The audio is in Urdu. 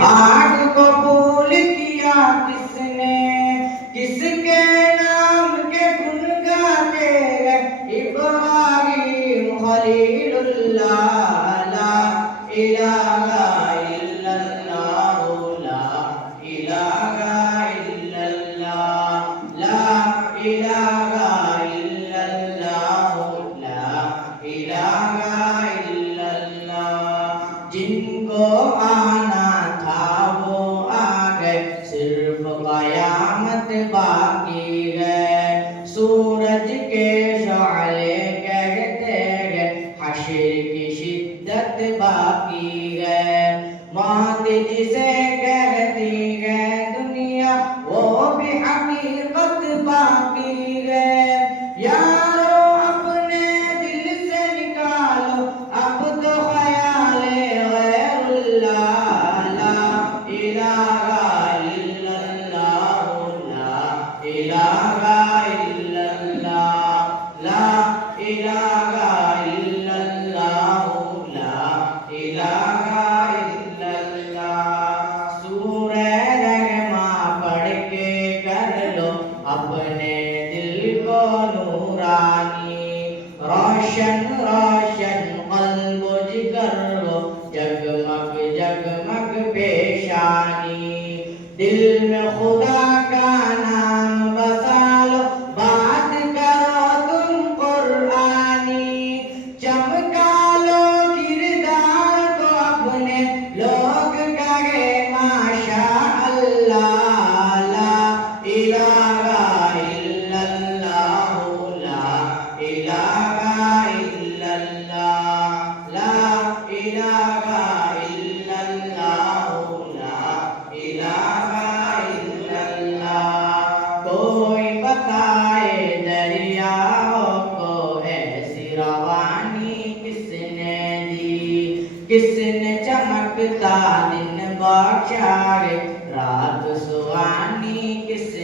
آگ قبول کیا کس نے، کس کے نام کے گن گاتے گئے ابراہیم خلیل اللہ، لا الہ الا اللہ، لا الہ الا اللہ، لا الہ الا اللہ، لا الہ الا اللہ۔ جن کو آنا تھا وہ آ گئے، صرف قیامت باقی ہے۔ سورج کے شعلے کہتے گئے حشر کی شدت باقی ہے۔ موت جسے کہتی ہے دنیا وہ بھی حقیقت باقی ہے۔ یارو اپنے دل سے نکالو اب تو خیال غیر اللہ، لا الہ الا اللہ، لا الہ الا اللہ، لا الہ الا اللہ، لا الہ الا اللہ۔ سورہ رحماں پڑھ کے کر لو اپنے دل کو نورانی، روشن روشن قلب و جگر ہو جگمگ جگمگ پیشانی۔ دل میں خدا کا نام بسا لو، بات کرو تم قرآنی، چمکا لو کردار کو اپنے، لوگ کہے ماشاء اللہ، لا الہ الا اللہ، لا الہ الا اللہ، لا الہ الا اللہ، لا الہ الا اللہ۔ کوئی بتائے دریاؤں کو ایسی روانی کس نے دی، کس نے چمکتا دن بخشا ہے رات سہانی کس